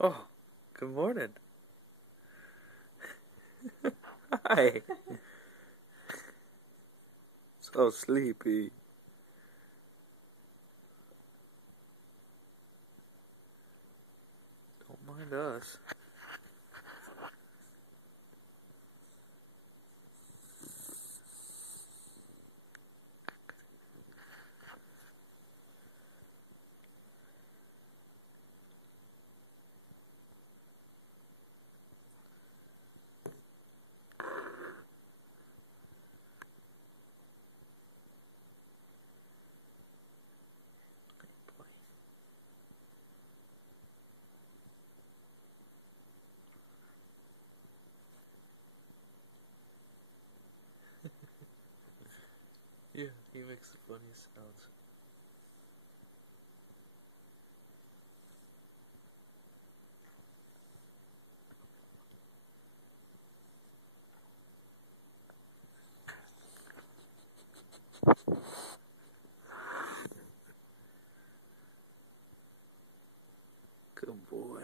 Oh, good morning. Hi. So sleepy. Don't mind us. Boy. Yeah, he makes the funniest sounds. Good boy.